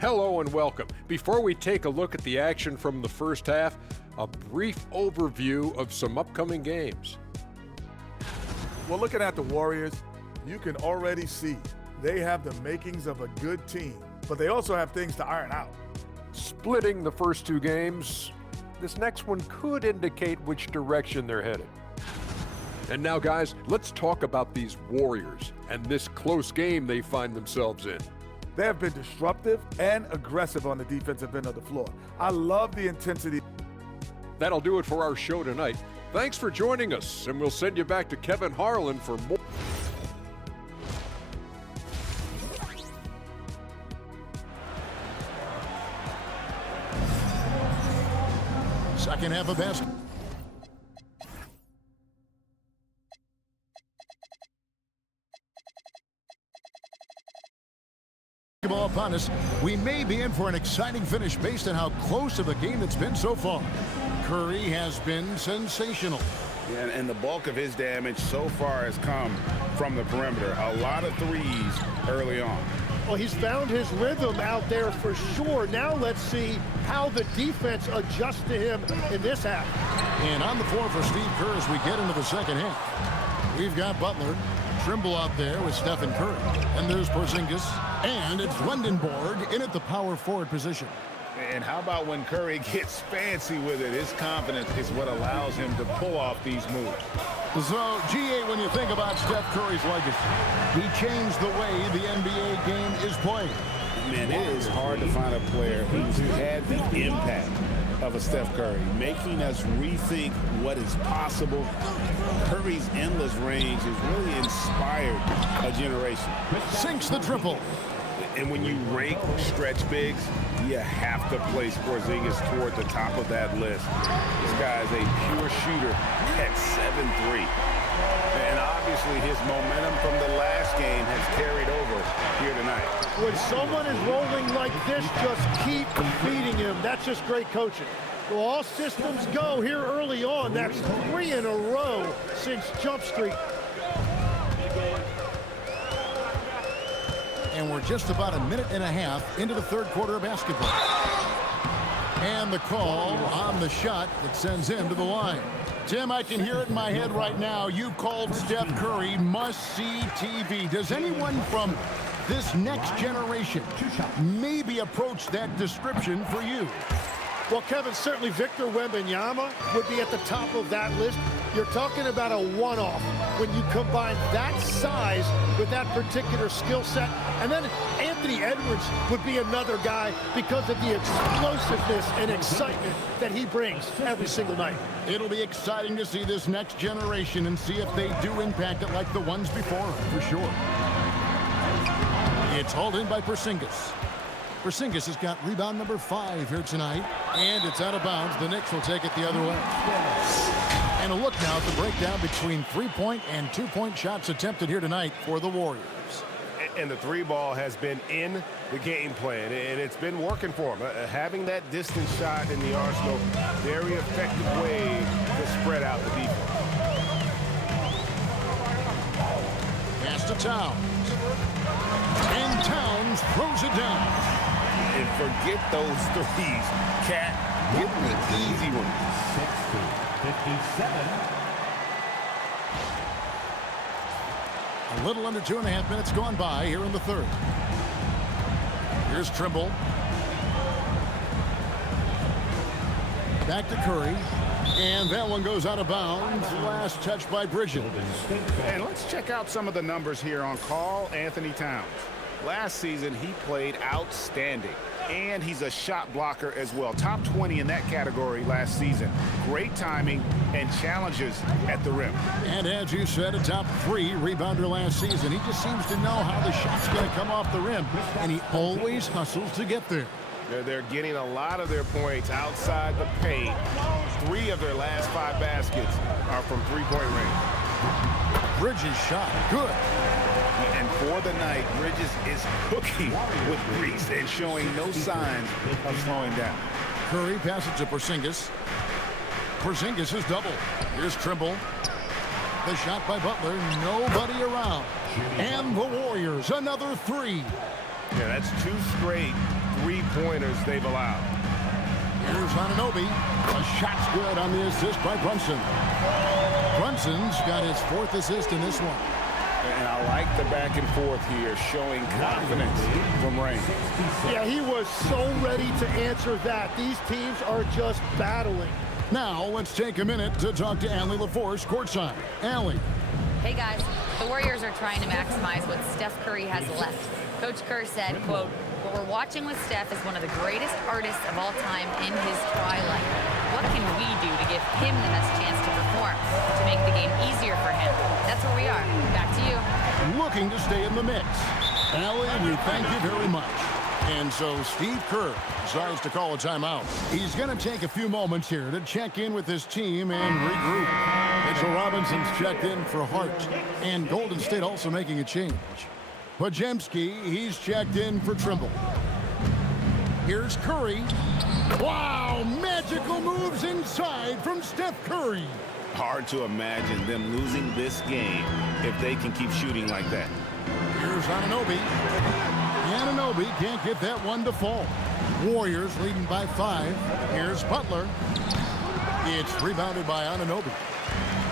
Hello and welcome. Before we take a look at the action from the first half, a brief overview of some upcoming games. Well, looking at the Warriors, you can already see they have the makings of a good team, but they also have things to iron out. Splitting the first two games, this next one could indicate which direction they're headed. And now, guys, let's talk about these Warriors and this close game they find themselves in. They have been disruptive and aggressive on the defensive end of the floor. I love the intensity. That'll do it for our show tonight. Thanks for joining us, and we'll send you back to Kevin Harlan for more. Second half of basketball. Upon us, we may be in for an exciting finish based on how close of a game it's been so far. Curry has been sensational. Yeah, and the bulk of his damage so far has come from the perimeter. A lot of threes early on. Well, he's found his rhythm out there for sure. Now let's see how the defense adjusts to him in this half. And on the floor for Steve Kerr as we get into the second half. We've got Butler, Trimble out there with Stephen Curry. And there's Porzingis. And it's Wendenborg in at the power forward position. And how about when Curry gets fancy with it? His confidence is what allows him to pull off these moves. So, GA, when you think about Steph Curry's legacy, he changed the way the NBA game is played. Man, it is hard to find a player who's had the impact of a Steph Curry, making us rethink what is possible. Curry's endless range has really inspired a generation. Sinks the triple. And when you rank stretch bigs, you have to place Porzingis toward the top of that list. This guy is a pure shooter at 7'3". And obviously his momentum from the last game has carried over here tonight. When someone is rolling like this, just keep feeding him. That's just great coaching. Well, all systems go here early on. That's 3 in a row since Jump Street. And we're just about a minute and a half into the third quarter of basketball. And the call on the shot that sends him to the line. Tim, I can hear it in my head right now. You called Steph Curry must-see TV. Does anyone from this next generation maybe approach that description for you? Well, Kevin, certainly Victor Wembanyama would be at the top of that list. You're talking about a one-off when you combine that size with that particular skill set. And then Anthony Edwards would be another guy because of the explosiveness and excitement that he brings every single night. It'll be exciting to see this next generation and see if they do impact it like the ones before, for sure. It's hauled in by Porzingis. Porzingis has got rebound number 5 here tonight, and it's out of bounds. The Knicks will take it the other way. And a look now at the breakdown between 3-point and 2-point shots attempted here tonight for the Warriors. And the 3-ball has been in the game plan, and it's been working for him. Having that distance shot in the arsenal, very effective way to spread out the defense. Pass to Towns. And Towns throws it down. And forget those threes. Cat, give him the easy one. 60-57. A little under 2.5 minutes gone by here in the third. Here's Trimble. Back to Curry. And that one goes out of bounds. Last touch by Bridges. And let's check out some of the numbers here on Karl Anthony Towns. Last season, he played outstanding. And he's a shot blocker as well. Top 20 in that category last season. Great timing and challenges at the rim. And as you said, a top 3 rebounder last season. He just seems to know how the shot's going to come off the rim. And he always hustles to get there. They're getting a lot of their points outside the paint. 3 of their last 5 baskets are from 3-point range. Bridges shot. Good. And for the night, Bridges is cooking with grease and showing no signs of slowing down. Curry passes to Porzingis. Porzingis is double. Here's Trimble. The shot by Butler. Nobody around. And the Warriors, another three. Yeah, that's 2 straight three-pointers they've allowed. Here's Anunoby. A shot's good on the assist by Brunson. Brunson's got his 4th assist in this one. And I like the back and forth here, showing confidence from Rain. Yeah, he was so ready to answer that. These teams are just battling. Now, let's take a minute to talk to Allie LaForce courtside. Allie. Hey guys, the Warriors are trying to maximize what Steph Curry has left. Coach Kerr said, quote, "What we're watching with Steph is one of the greatest artists of all time in his twilight. What can we do to give him the best chance to perform, to make the game easier for him?" That's where we are. Back to you. Looking to stay in the mix. Allie, we thank you very much. And so Steve Kerr decides to call a timeout. He's going to take a few moments here to check in with his team and regroup. Mitchell Robinson's checked in for Hart. And Golden State also making a change. Podziemski, he's checked in for Trimble. Here's Curry. Wow, magical moves inside from Steph Curry. Hard to imagine them losing this game if they can keep shooting like that. Here's Anunoby. Anunoby can't get that one to fall. Warriors leading by 5. Here's Butler. It's rebounded by Anunoby.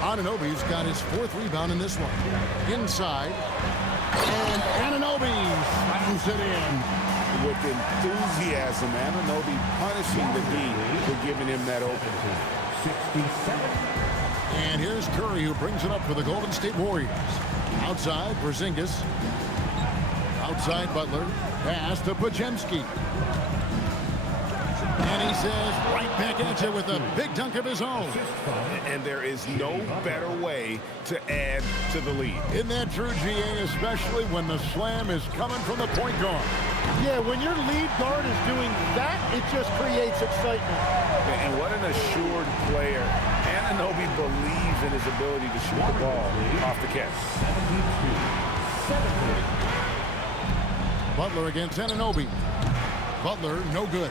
Anunoby's got his 4th rebound in this one. Inside. And Anunoby slams it in. With enthusiasm, Anunoby punishing the D for giving him that open. 67. And here's Curry, who brings it up for the Golden State Warriors. Outside, Porzingis. Outside, Butler. Pass to Podziemski. And he says, right back at you with a big dunk of his own. And there is no better way to add to the lead. Isn't that true, GA, especially when the slam is coming from the point guard? Yeah, when your lead guard is doing that, it just creates excitement. And what an assured player. Anunoby believes in his ability to shoot the ball off the catch. 72. Butler against Anunoby. Butler, no good.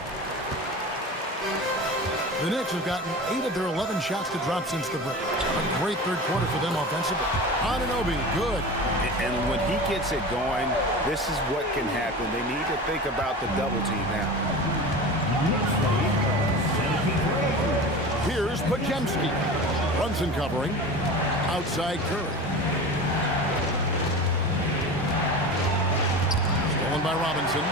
The Knicks have gotten 8 of their 11 shots to drop since the break. A great 3rd quarter for them offensively. Anunoby, good. And when he gets it going, this is what can happen. They need to think about the double team now. Here's Podziemski. Brunson covering. Outside Curry. Stolen by Robinson.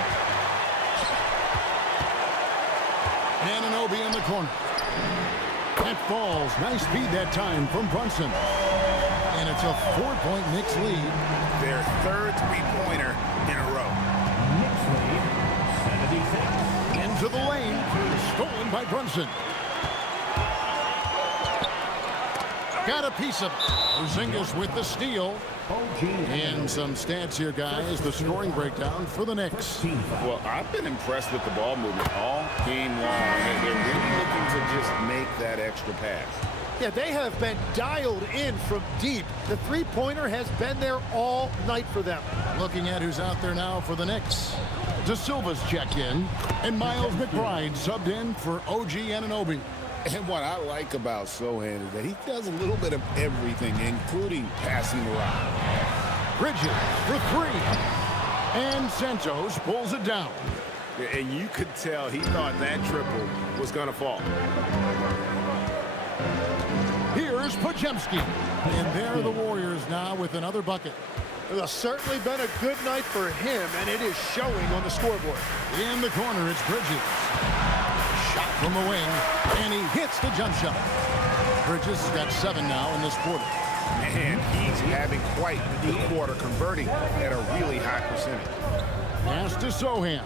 Anunoby in the corner. That falls. Nice feed that time from Brunson. And it's a 4-point Knicks lead. Their 3rd three-pointer in a row. Knicks lead, 76. Into the lane. Stolen by Brunson. Got a piece of it. Porzingis with the steal. And some stats here, guys. The scoring breakdown for the Knicks. Well, I've been impressed with the ball movement all game long. They're really looking to just make that extra pass. Yeah, they have been dialed in from deep. The three-pointer has been there all night for them. Looking at who's out there now for the Knicks. De Silva's checked in. And Miles McBride subbed in for OG Anunoby. And what I like about Sohan is that he does a little bit of everything, including passing the rock. Bridges for 3. And Santos pulls it down. And you could tell he thought that triple was going to fall. Here's Podziemski. And there are the Warriors now with another bucket. It has certainly been a good night for him, and it is showing on the scoreboard. In the corner, it's Bridges. Shot from the wing, and he hits the jump shot. Bridges has got 7 now in this quarter. And he's having quite the quarter, converting at a really high percentage. Pass to Sohan.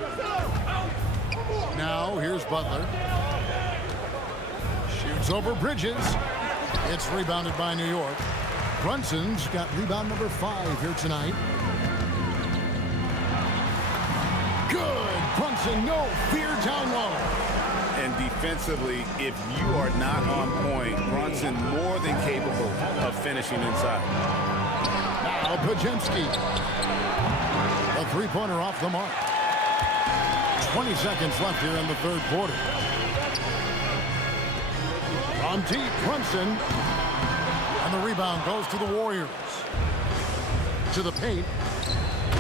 Now, here's Butler. Shoots over Bridges. It's rebounded by New York. Brunson's got rebound number 5 here tonight. Good. Brunson, no fear down low. And defensively, if you are not on point, Brunson more than capable of finishing inside. Now Podziemski. A three-pointer off the mark. 20 seconds left here in the 3rd quarter. On deep, Brunson. And the rebound goes to the Warriors. To the paint.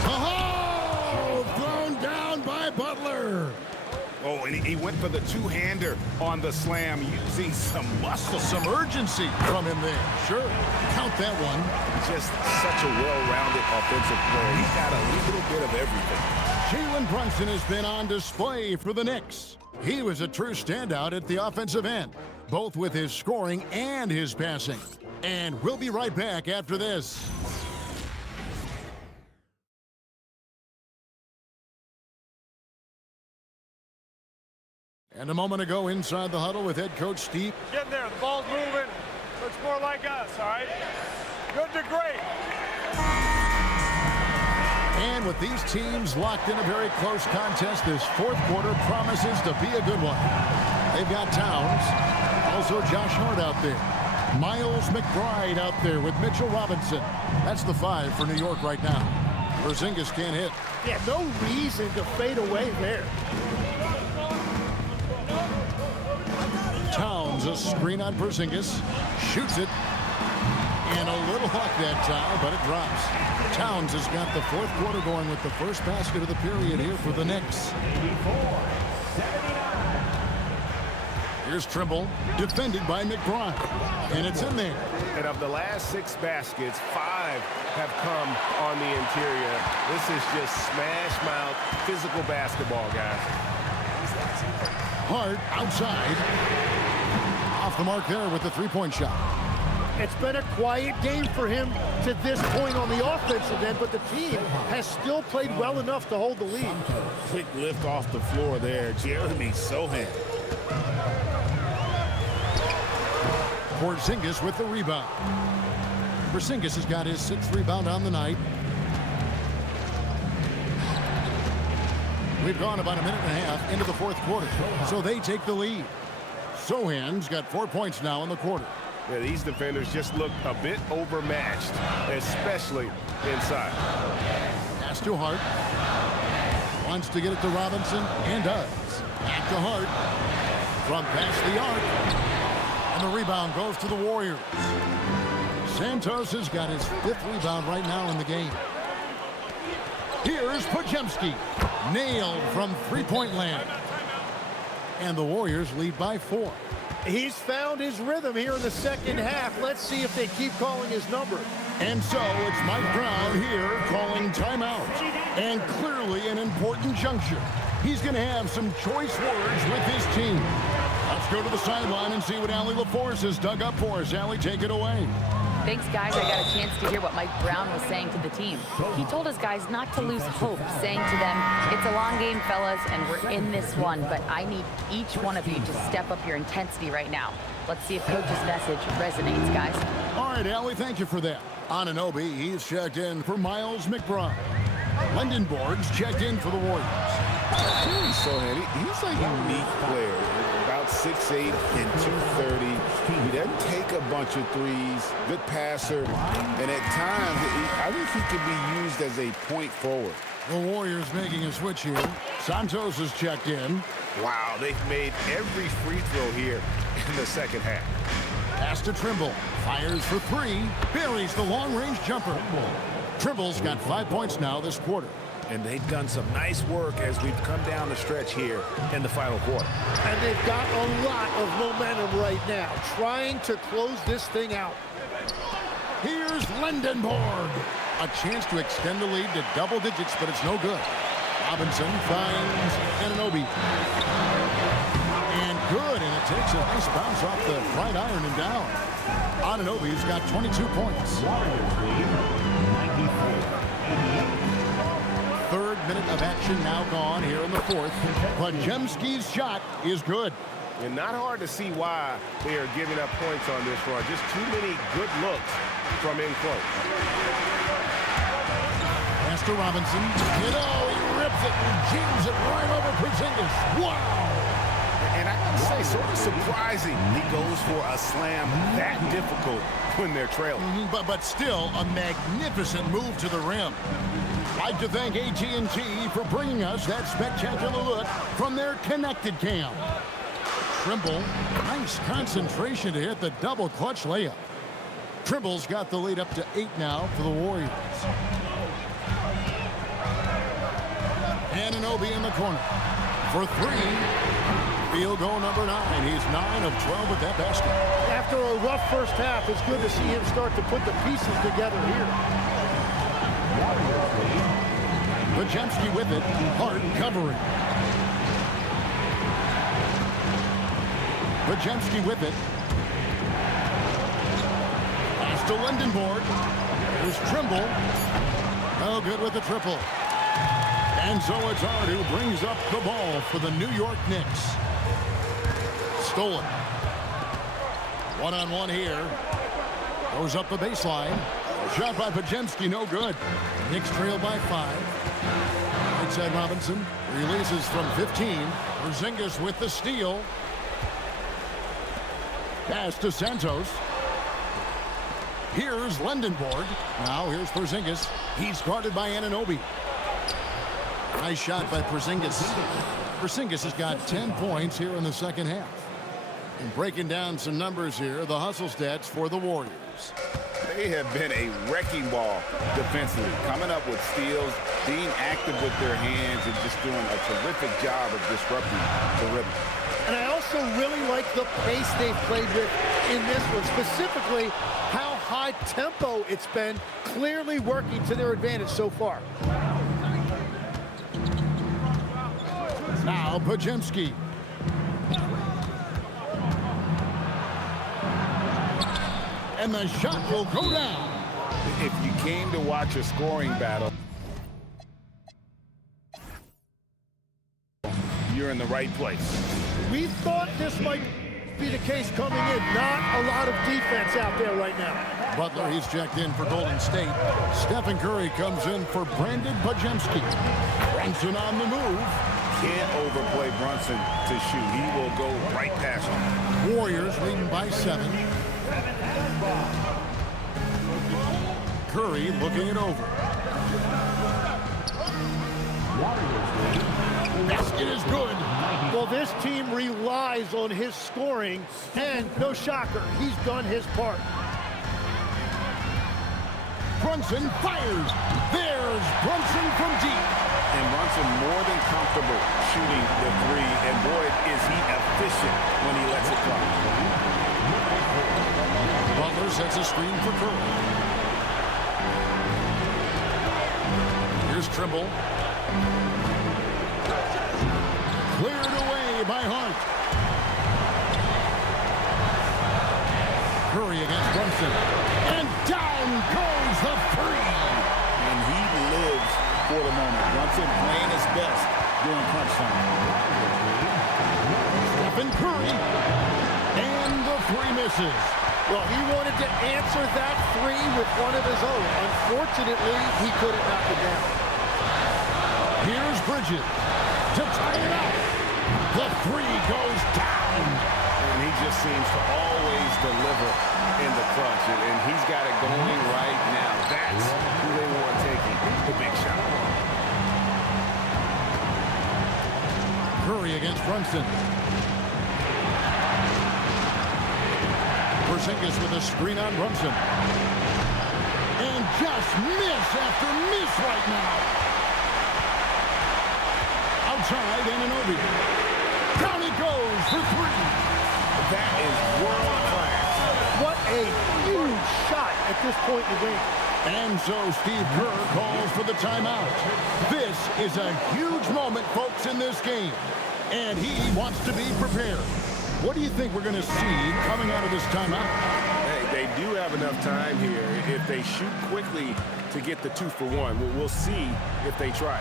Oh! Thrown down by Butler. Oh, and he went for the two-hander on the slam, using some muscle. Some urgency from him there. Sure. Count that one. Just such a well-rounded offensive player. He's got a little bit of everything. Jalen Brunson has been on display for the Knicks. He was a true standout at the offensive end, both with his scoring and his passing. And we'll be right back after this. And a moment ago, inside the huddle with head coach Steve. Getting there. The ball's moving. Looks more like us, all right? Good to great. And with these teams locked in a very close contest, this fourth quarter promises to be a good one. They've got Towns, also Josh Hart out there. Miles McBride out there with Mitchell Robinson. That's the 5 for New York right now. Porzingis can't hit. Yeah, no reason to fade away there. Towns, a screen on Porzingis, shoots it, and a little luck that time, but it drops. Towns has got the fourth quarter going with the first basket of the period here for the Knicks. Here's Trimble, defended by McBride, and it's in there. And of the last 6 baskets, 5 have come on the interior. This is just smash mouth physical basketball, guys. Hart outside. Off the mark there with the three-point shot. It's been a quiet game for him to this point on the offensive end, but the team has still played well enough to hold the lead. Quick lift off the floor there, Jeremy Sohan. Porzingis with the rebound. Porzingis has got his 6th rebound on the night. We've gone about a minute and a half into the fourth quarter, so they take the lead. Sohan's got 4 points now in the quarter. Yeah, these defenders just look a bit overmatched, especially inside. Pass to Hart. Wants to get it to Robinson, and does. Back to Hart. From past the arc. And the rebound goes to the Warriors. Santos has got his 5th rebound right now in the game. Here's Podziemski. Nailed from three-point land. And the Warriors lead by 4. He's found his rhythm here in the second half. Let's see if they keep calling his number. And so it's Mike Brown here calling timeout. And clearly an important juncture. He's going to have some choice words with his team. Let's go to the sideline and see what Allie LaForce has dug up for us. Allie, take it away. Thanks, guys. I got a chance to hear what Mike Brown was saying to the team. He told his guys not to lose hope, saying to them, it's a long game, fellas, and we're in this one, but I need each one of you to step up your intensity right now. Let's see if Coach's message resonates, guys. All right, Allie, thank you for that. Anunoby, he's checked in for Miles McBride. Lendenborg's checked in for the Warriors. Sohan, he's a unique player. About 6'8" and 230. He doesn't take a bunch of threes. Good passer. And at times, I think he could be used as a point forward. The Warriors making a switch here. Santos has checked in. Wow, they've made every free throw here in the second half. Pass to Trimble. Fires for 3. Buries the long-range jumper. Trimble's got 5 points now this quarter. And they've done some nice work as we've come down the stretch here in the final quarter. And they've got a lot of momentum right now, trying to close this thing out. Here's Lendenborg. A chance to extend the lead to double digits, but it's no good. Robinson finds Anunoby. And good, and it takes a nice bounce off the right iron and down. Anunoby's got 22 points. Warriors lead 94-88. Third minute of action now gone here in the fourth. Podziemski's shot is good. And not hard to see why they are giving up points on this run. Just too many good looks from in close. Pass to Robinson. He rips it and jams it right over Porzingis. Wow! And I gotta say, sort of surprising he goes for a slam that difficult when they're trailing. But still a magnificent move to the rim. I'd like to thank AT&T for bringing us that spectacular look from their connected cam. Trimble. Nice concentration to hit the double clutch layup. Trimble's got the lead up to 8 now for the Warriors. Anunoby in the corner for 3. Field goal number 9. He's 9 of 12 with that basket. After a rough first half, it's good to see him start to put the pieces together here. Podziemski with it. Hart covering. Podziemski with it. Pass to Lindenborg. There's Trimble. Oh, good with the triple. And so it's Hart who brings up the ball for the New York Knicks. Stolen. One-on-one here. Goes up the baseline. Shot by Podziemski, no good. Knicks trail by 5. Right side Robinson releases from 15. Porzingis with the steal. Pass to Santos. Here's Lindenborg. Now here's Porzingis. He's guarded by Anunoby. Nice shot by Porzingis. Porzingis has got 10 points here in the second half. And breaking down some numbers here, the hustle stats for the Warriors. They have been a wrecking ball defensively, coming up with steals, being active with their hands, and just doing a terrific job of disrupting the rhythm. And I also really like the pace they've played with in this one, specifically how high tempo it's been, clearly working to their advantage so far. Now Podziemski. And the shot will go down. If you came to watch a scoring battle, you're in the right place. We thought this might be the case coming in. Not a lot of defense out there right now. Butler, he's checked in for Golden State. Stephen Curry comes in for Brandon Podziemski. Brunson on the move. Can't overplay Brunson to shoot. He will go right past him. Warriors leading by 7. Curry looking it over. Basket is good. Well, this team relies on his scoring, and no shocker, he's done his part. Brunson fires. There's Brunson from deep. And Brunson more than comfortable shooting the 3, and boy, is he efficient when he lets it fly. Butler sets a screen for Curry. Here's Trimble. Cleared away by Hart. Curry against Brunson. And down goes the 3. And he lives for the moment. Brunson playing his best during crunch time. Stephen Curry. And the 3 misses. Well, he wanted to answer that 3 with one of his own. Unfortunately, he couldn't knock it down. Here's Bridges to tie it up. The 3 goes down. And he just seems to always deliver in the clutch. And he's got it going right now. That's who they want taking the big shot. Curry against Brunson. Porzingis with a screen on Brunson. And just miss after miss right now. Outside, Anunoby. Down it goes for 3. That is world class. What a huge shot at this point in the game. And so Steve Kerr calls for the timeout. This is a huge moment, folks, in this game. And he wants to be prepared. What do you think we're going to see coming out of this timeout? They do have enough time here. If they shoot quickly to get the 2 for 1, we'll see if they try.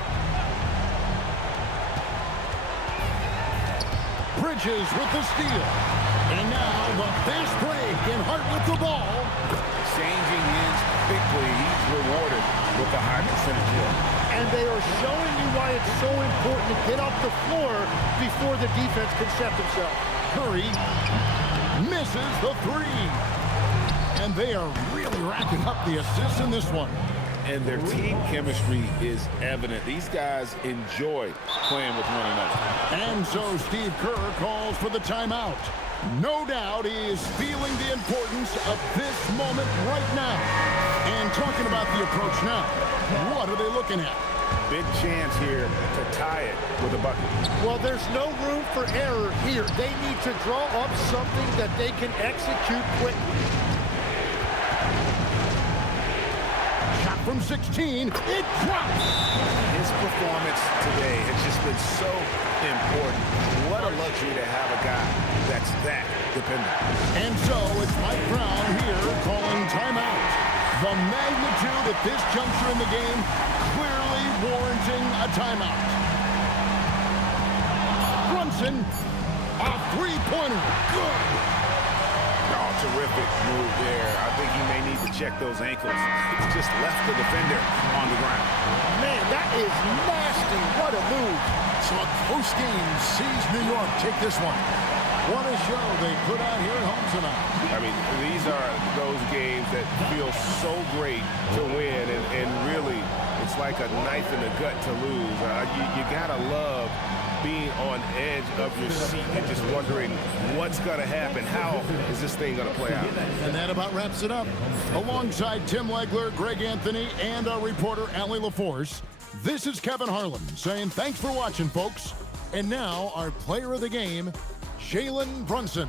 Bridges with the steal. And now the fast break, and Hart with the ball. Changing hands quickly. He's rewarded with a high percentage hit. And they are showing you why it's so important to get off the floor before the defense can set themselves. Curry misses the 3. And they are really racking up the assists in this one. And their team chemistry is evident. These guys enjoy playing with one another. And so Steve Kerr calls for the timeout. No doubt he is feeling the importance of this moment right now. And talking about the approach now, what are they looking at? Big chance here to tie it with a bucket. Well, there's no room for error here. They need to draw up something that they can execute quickly. Shot from 16, it drops! His performance today has just been so important. What a luxury to have a guy that's that dependent. And so it's Mike Brown here calling timeout. The magnitude at this juncture in the game clearly warranting a timeout. Brunson, a three-pointer. Good. Oh, terrific move there. I think he may need to check those ankles. He's just left the defender on the ground. Man, that is nasty. What a move. So a close game sees New York take this one. What a show they put out here at home tonight. I mean, these are those games that feel so great to win, and really, it's like a knife in the gut to lose. You gotta love being on edge of your seat and just wondering what's gonna happen. How is this thing gonna play out? And that about wraps it up. Alongside Tim Legler, Greg Anthony, and our reporter, Allie LaForce, this is Kevin Harlan saying thanks for watching, folks. And now, our player of the game, Jalen Brunson.